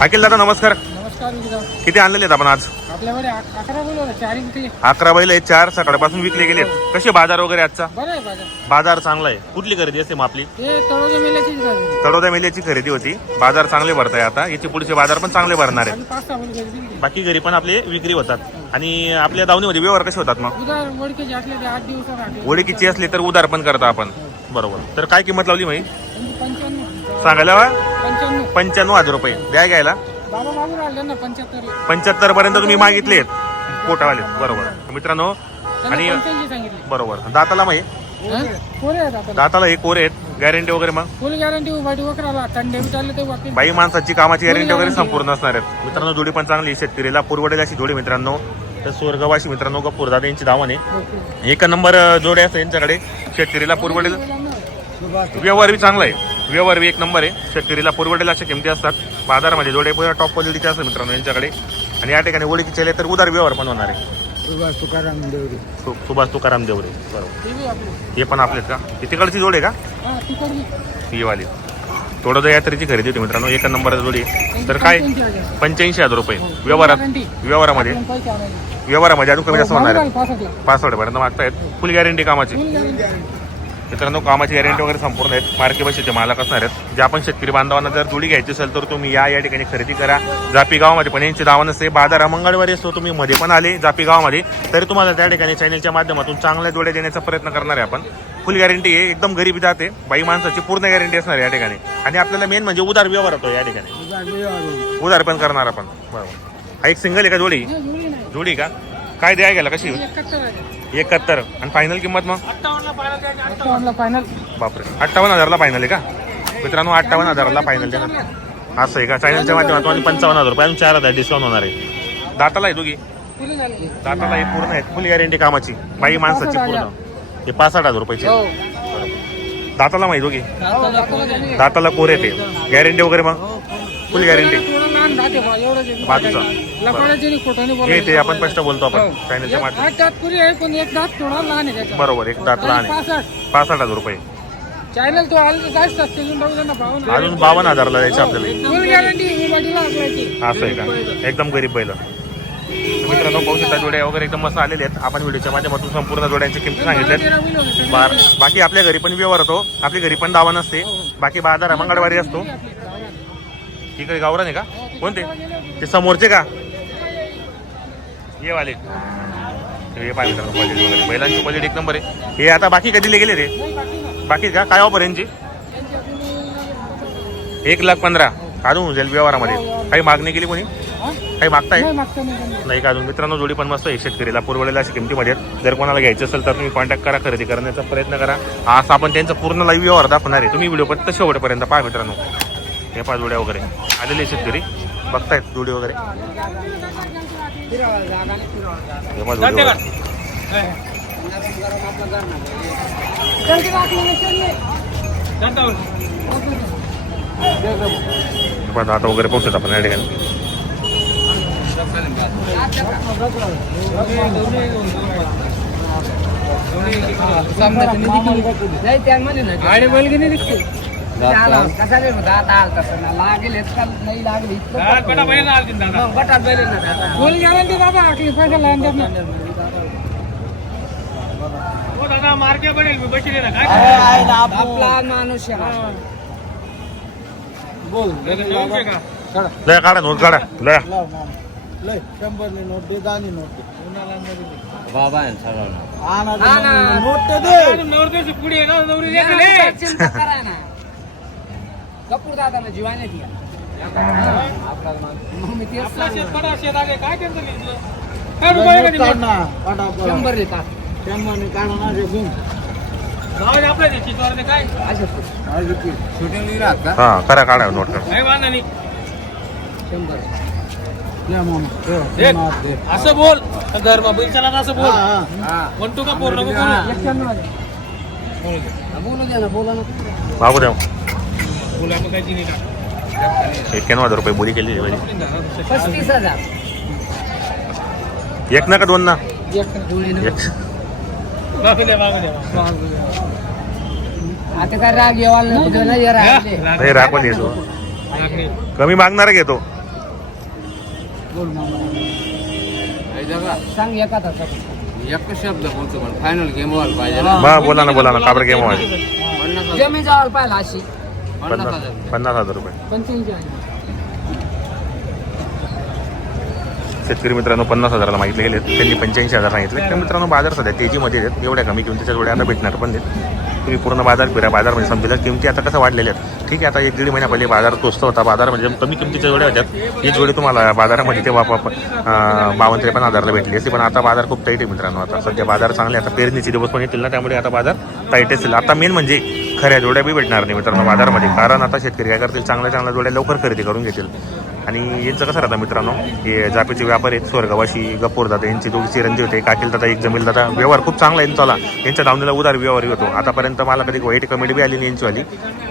अखिल दादा नमस्कार. किती आणलेले आहेत आपण आज? आपल्याकडे अक- अकरा बोलवलं चारी विकली. अकरा बैल आहेत चार. सकाळपासून विकले गेले कसे बाजार वगैरे आजचा? बरं आहे बाजार. बाजार चांगला आहे. कुठली खरेदी असते मग आपली? हे तळोजे मेल्याचीच गर्दी तडोदा मेल्याची खरेदी होती. बाजार चांगले भरत आहे आता. याचे पुढचे बाजार पण चांगले भरणार आहेत. आणि पाच सहा बोली गर्दी दिली. बाकी घरी पण आपले विक्री होतात. आणि आपल्या दावणीमध्ये व्यवहार कसे होतात मग? उदार वडके असले ते आठ दिवसात आठ ओळखीची असली तर उधार पण करता आपण. बरोबर. तर काय किंमत लावली माही पंच्याण्णव. सांगायला पंच्याण्णव. हजार रुपये. द्या घ्यायला. पंच्याहत्तर. पर्यंत तुम्ही मागितलेत कोटावाले बरोबर. मित्रांनो आणि बरोबर. दाताला माही? कोरे आहेत आपण दाताला हे कोरे आहेत. गॅरंटी वगैरे मग? फुल गॅरंटी बाई माणसाची कामाची गॅरंटी वगैरे संपूर्ण असणार आहेत. मित्रांनो जोडी पण चांगली. शेतकरीला. पुरवडेल अशी जोडी मित्रांनो. तर स्वर्गवासी मित्रांनो गप्पूर दादा यांची धावाने एक नंबर जोडी असते यांच्याकडे. शेतकरीला पुरवडेल. व्यवहार बी चांगला आहे. व्यवहार एक नंबर आहे. शेतकरीला पुरवडेल अशा किमती असतात. बाजारामध्ये जोडे पुन्हा टॉप क्वालिटीचे असतात मित्रांनो यांच्याकडे. आणि या ठिकाणी ओळखीचे आले तर उदार व्यवहार पण होणार आहे. तुकाराम देवरी. सु- सुभाष तुकाराम देवरे बरोबर. हे पण आपलेत का? हे तिकडची जोड आहे का? हा ही वाली. थोडं यात्रेची खरेदी होती मित्रांनो एक नंबरची जोडी आहे. तर काय? पंच्याऐंशी हजार. रुपये. व्यवहारात Guarantee. व्यवहारामध्ये. व्यवहारामध्ये अजून कमी जास्त हो, होणार आहे. राहिले पाच हजार. पाच पर्यंत मागतायत. फुल गॅरंटी कामाची. मित्रांनो कामाची गॅरंटी वगैरे संपूर्ण आहेत. मार्के बशीचे मालक असणार आहेत. जे आपण शेतकरी बांधवांना जर जोडी घ्यायची असेल तर तुम्ही या या ठिकाणी खरेदी करा. जापी गावामध्ये पण यांची दावा नसते बाजार मंगळवारी असतो. तुम्ही मध्ये पण आले जापी गावामध्ये तरी तुम्हाला त्या ठिकाणी चॅनलच्या माध्यमातून चांगल्या जोड्या देण्याचा प्रयत्न करणार आहे आपण. फुल गॅरंटी आहे. एकदम गरीबी जाते. बाई माणसाची पूर्ण गॅरंटी असणार या ठिकाणी. आणि आपल्याला मेन म्हणजे उदार व्यवहार होतो या ठिकाणी. उधार पण करणार आपण. बरोबर. हा एक सिंगल आहे का जोडी. जोडी का? काय द्याय गेला? कशी? एकाहत्तर आणि फायनल किंमत मग? अठ्ठावन्नला final. बापरे. अठ्ठावन्न हजारला फायनल आहे का? मित्रांनो अठ्ठावन्न हजारला फायनल देणार. असं आहे का? चॅनलच्या माध्यमातून आणि पंचावन्न हजार रुपये चार हजार डिस्काउंट होणार आहे. दाताला आहे दोघी. दाताला हे पूर्ण आहे फुल गॅरंटी कामाची. बाई माणसाची पूर्ण. हे पाच साठ हजार रुपयाचे. हो. दाताला माहिती दोघी? दाताला कोर येते. गॅरंटी वगैरे मग? फुल गॅरंटी थोडं लहान बा. बाजूचा. नाही, खोटाने हे. ते आपण स्पष्ट बोलतो आपण हो. एक दात पुरी आहे पण एक दात थोडा लहान आहे त्याचा बरोबर एक दात लहान आहे. पासष्ट. पासष्ट हजार रुपये. चॅनल तो आलं जास्त असते अजून बघू ना बावन्न अजून बावन्न हजारला द्यायचे आपल्याला. फुल गॅरंटी उभाटीला आपल्याची. असं आहे का? एकदम गरीब बैल. मित्रांनो पाहू शकता जोड्या वगैरे एकदम मस्त आलेले आहेत. आपण व्हिडिओच्या माध्यमातून संपूर्ण जोड्यांची किमती सांगितल्यात बार बाकी आपल्या घरी पण व्यवहार होतो. आपल्या घरी पण दावा नसते बाकी बाजार हा मंगळवारी असतो. इकडे गावरान आहे का? कोणते? ते समोरचे का? ये वाले. हे पाहिजे क्वालिटी वगैरे. बैलांची क्वालिटी एक नंबर आहे. हे आता बाकी कधीले गेले रे? बाकी का? काय ऑफर यांची? एक लाख पंधरा. अजून जाईल व्यवहारामध्ये. काही मागणी केली कोणी? काही मागताय? नाही का अजून? मित्रांनो जोडी पण मस्त आहे. शेतकरीला पुरवलेल्या अशा किमतीमध्ये. जर कोणाला घ्यायचं असेल तर तुम्ही कॉन्टॅक्ट करा खरेदी करण्याचा प्रयत्न करा. आज आपण त्यांचं पूर्ण लाईव्ह व्यवहार दाखवणार आहे. तुम्ही व्हिडिओ पण शेवटपर्यंत पहा मित्रांनो. हे पहा जोड्या वगैरे. आलेले शेतकरी. बघतायत जोडी वगैरे. हे पहा जोडी वगैरे. हे पोहोचत आपण या ठिकाणी. नाही त्यामध्ये गाडी नाही दिसते कसा रे दात आल तसं ना लागेल का नाही लागली गटात बैल बोल गॅरंटी बाबा आखली पैसा लावून देत ना. आपला. माणूस आहे हा. बोल. लय काढा नोट काढा. लय लय शंभर नोट दे दानी नोट बाबा आहे सगळं. चिंता करा ना. कपूर दादा ना जीवाने दिया मग मी तेच सांगणार. शंभर लिहितात. शूटिंग नाही राहत का? हा करा काढा नोट करा. शंभर. असं बोल. धर्म बैलचाला असं बोल. हा म्हणतो का पूर्ण बोल. एक्क्याण्णव हजार. बोलू द्या ना बोला ना. मागू द्या एक्क्याण्णव हज़ार रुपये बोली केली पस्तीस हज़ार। एक ना का दोन ना। आता काय राग येवाल राग नाही राखून येतो कमी मागणार घेतो बोल मामा। जगा सांग एका तासात एक शब्द बोलतो पण फायनल गेम व्हायला पाहिजे बोला ना बोला ना काबर गेम ज़मीन जावायला पाहिला अशी पन्नास पन्नास हजार. रुपये. शेतकरी मित्रांनो पन्नास हजाराला मागितले गेले त्यांनी पंच्याऐंशी हजार सांगितले. तर मित्रांनो बाजार सध्या तेजीमध्ये आहेत. एवढ्या कमी किमतीच्या जोड्या आता भेटणार पण आहेत. तुम्ही पूर्ण बाजार फिरा. बाजार म्हणजे समजेल किमती आता कसं वाढलेल्या आहेत? ठीक आहे आता एक दीड महिन्या पहिले बाजार तोस्त होता. बाजार म्हणजे कमी किमतीच्या जोड्या होत्या. ही जोडी तुम्हाला बाजारामध्ये तेव्हा प- अं, बावन्न त्रेपन्न हजारला भेटली असती. पण आता बाजार खूप टाईट आहे मित्रांनो. आता सध्या बाजार चांगले आता पेरणीचे दिवस पण येतील ना त्यामुळे आता बाजार टाईट असेल. आता मेन म्हणजे खऱ्या जोड्या बी भेटणार नाही मित्रांनो बाजारमध्ये. कारण आता शेतकरी काय करतील? चांगल्या चांगल्या जोड्या लवकर खरेदी करून घेतील. आणि यांचं कसं राहतं मित्रांनो हे जापीचे व्यापारी आहेत स्वर्गवाशी गप्पूर दादा यांची दोघी चिरंजी होते काकील दादा एक जमील दादा व्यवहार खूप चांगला आहे यांचा यांच्या दावणीला उदार व्यवहार होतो आतापर्यंत मला कधी वाईट कमेडी बी आली नाही यांची आली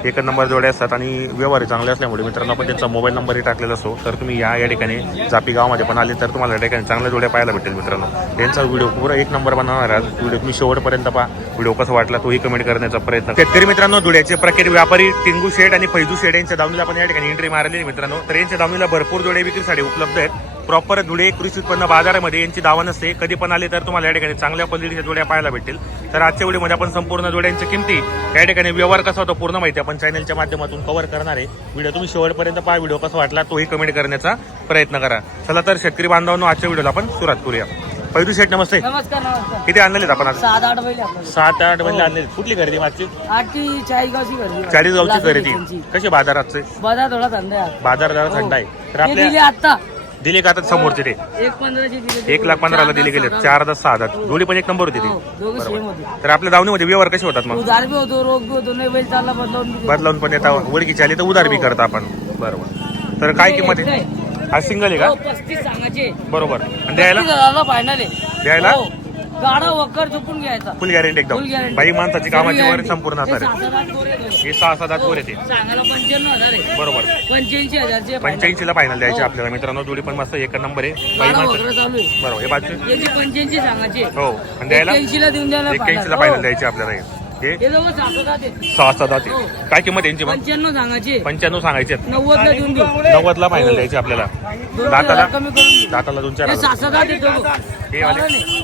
एक नंबर जोडे असतात आणि व्यवहार चांगले असल्यामुळे मित्रांनो आपण त्यांचा मोबाईल नंबरही टाकलेला असतो. तर तुम्ही या या ठिकाणी जापी गावामध्ये पण आले तर तुम्हाला या ठिकाणी चांगल्या जोड्या पाहायला भेटेल मित्रांनो. त्यांचा व्हिडिओ पुरा एक नंबर बनवणार आहे व्हिडिओ तुम्ही शेवटपर्यंत पहा. व्हिडिओ कसा वाटला तोही कमेंट करण्याचा प्रयत्न शेतकरी मित्रांनो धुळ्याचे प्रकेट व्यापारी टिंगू शेड आणि फैजू शेड यांच्या दावणीला आपण या ठिकाणी एंट्री मारलेली मित्रांनो. तर यांच्या दावणीला भरपूर जोडे विक्रीसाठी उपलब्ध आहेत. प्रॉपर धुळे कृषी उत्पन्न बाजारामध्ये यांची दावा नसते कधी पण आले तर तुम्हाला या ठिकाणी चांगल्या पद्धतीच्या जोड्या पाहायला भेटतील. तर आजच्या व्हिडिओमध्ये आपण संपूर्ण जोड्यांच्या किमती या ठिकाणी व्यवहार कसा होतो पूर्ण माहिती आपण चॅनलच्या माध्यमातून कव्हर करणार आहे. व्हिडिओ तुम्ही शेवटपर्यंत पहा व्हिडिओ कसा वाटला तोही कमेंट करण्याचा प्रयत्न करा. चला तर शेतकरी बांधवांनो आजच्या व्हिडिओला आपण सुरुवात करूया. पैदू शेठ नमस्ते. नमस्कार नमस्कार. किती आणलेत आपण आज? सात आठ बैल आपल्याला. सात आठ म्हणजे आणले कुठली खरेदी मागची? आठ ती चाळीसगावची घरची चाळीस गावची लासूर खरेदी. त्यांची. कशी बाजाराचे बाजार थोडा धंदा आहे. बाजार जरा थंड आहे. तर ते दिले आपल्या आता दिले का आता समोरचे ते? एक पंधराशे दिले एक लाख पंधराला दिले गेले. चार दस सहा हजार दोन्ही पण एक नंबर होती हो, ती दोघं सेम होते. तर आपल्या दावणीमध्ये व्यवहार कसे होतात मग? उधार बी होतो रोग बी होतो नाही बैल चालला बदलावून बी देतो. बदलावून पण येतात वडकीचे आले तर उधार बी करता आपण. बरोबर. तर काय किंमत आहे? हा सिंगल आहे का? हो, पस्तीस सांगायचे. बरोबर. आणि द्यायला? फायनल आहे. द्यायला? हो. गाडा वक्कर चुकून घ्यायचा. फुल गॅरंटी एकदम. Guarantee. बाई माणसाची कामाची वर. संपूर्ण असणार आहे. हजार. हे सहा सात आठ वर येते. सांगायला पंच्याण्णव हजार आहे. बरोबर. पंच्याऐंशी हजारचे final. पंच्याऐंशी ला फायनल द्यायचे हो. आपल्याला. मित्रांनो जोडी पण मस्त एक नंबर आहे. बाई गाडा माणसं. वगैरे चालू आहे. बरोबर. हे बाजू याची पंच्याऐंशी सांगायचे. हो. आणि द्यायला? एक्क्याऐंशी ला देऊन द्यायला final. फायनल हो. द्यायचे आपल्याला हे. आहेत. सहा सात हो. काय किंमत यांची मग पंच्याण्णव सांगायचे पंच्याण्णव सांगायचे नव्वद ला देऊन देऊ नव्वद ला फायनल द्यायचे आपल्याला दोन दाताला हजार कमी करून देऊ. दाताला दोन चार हे हजार सात हजार आहेत दोघं. हे वाले. कारण नाही.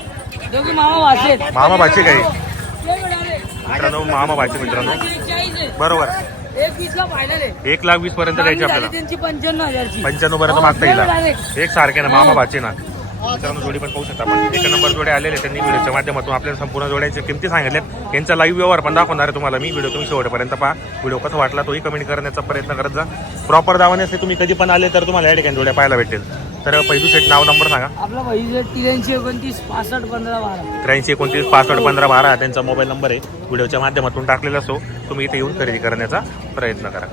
दोघं मामा भाचे आहेत. मामा भाचे काय? मित्रांनो मामा भाचे मित्रांनो आहे. बरोबर एक वीस ला फायनल आहे एक लाख वीस पर्यंत द्यायचे झाली आपल्याला त्यांची पंच्याण्णव हजारची पंच्याण्णव पर्यंत हो, मागता येईल. एक सारखे ना मामा भाचे ना मित्रांनो जोडी पण पाहू शकता आपण. एक नंबर जोडे आलेले त्यांनी व्हिडिओच्या माध्यमातून. आपल्याला संपूर्ण जोड्यांच्या किमती सांगितल्यात. यांचा लाईव्ह व्यवहार पण दाखवणार आहे तुम्हाला मी. व्हिडिओ तुम्ही शेवटपर्यंत पहा. व्हिडिओ कसा वाटला तोही कमेंट करण्याचा प्रयत्न करत जा. प्रॉपर दावाने असते तुम्ही कधी पण आले तर तुम्हाला या ठिकाणी जोड्या पाहायला भेटेल तर पैदू सेट नाव नंबर सांगा. आपला त्र्याऐंशी एकोणतीस पासष्ट पंधरा बारा. त्र्याऐंशी एकोणतीस पासष्ट पंधरा बारा त्यांचा मोबाईल नंबर आहे. व्हिडिओच्या माध्यमातून टाकलेला असतो तुम्ही इथे येऊन खरेदी करण्याचा प्रयत्न करा.